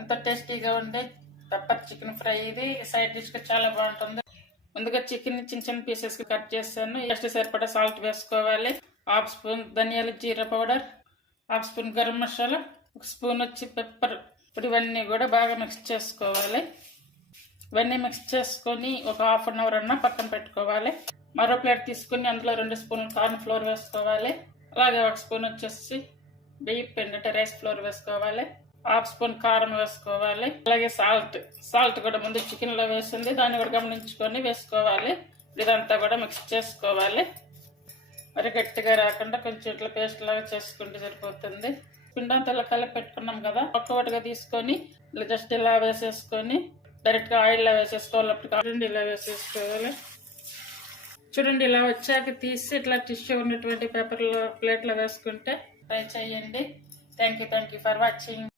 ఎంతో టేస్టీగా ఉండే పెప్పర్ చికెన్ ఫ్రై. ఇది సైడ్ డిష్ గా చాలా బాగుంటుంది. ముందుగా చికెన్ చిన్న చిన్న పీసెస్ కి కట్ చేస్తాను. నెక్స్ట్ సరిపడా సాల్ట్ వేసుకోవాలి. హాఫ్ స్పూన్ ధనియాల జీరా powder, half spoon garam masala, 1 spoon వచ్చి పెప్పర్. ఇప్పుడు ఇవన్నీ కూడా బాగా మిక్స్ చేసుకోవాలి. ఇవన్నీ మిక్స్ చేసుకొని ఒక హాఫ్ అన్ అవర్ అన్నా పక్కన పెట్టుకోవాలి. మరో ప్లేట్ తీసుకుని అందులో 2 స్పూన్లు కార్న్ ఫ్లోర్ వేసుకోవాలి. అలాగే 1 స్పూన్ వచ్చేసి బియ్యం పిండి అంటే రైస్ ఫ్లోర్ వేసుకోవాలి. హాఫ్ స్పూన్ కారం వేసుకోవాలి. అలాగే సాల్ట్ కూడా ముందు చికెన్ లో వేసింది, దాన్ని కూడా గమనించుకొని వేసుకోవాలి. ఇదంతా కూడా మిక్స్ చేసుకోవాలి. మరి గట్టిగా రాకుండా కొంచెం ఇట్లా పేస్ట్ లాగా చేసుకుంటే సరిపోతుంది. పిండి అంతా ఇలా కలిపి పెట్టుకున్నాం కదా, ఒక్కొక్కటిగా తీసుకొని ఇలా జస్ట్ ఇలా వేసేసుకొని డైరెక్ట్ గా ఆయిల్ లో వేసేసుకోవాలి. అప్పుడు ఇలా వేసేసుకోవాలి. చూడండి, ఇలా వచ్చాక తీసి ఇట్లా టిష్యూ ఉన్నటువంటి పేపర్ లో ప్లేట్ లో వేసుకుంటే ట్రై చేయండి. Thank you for watching.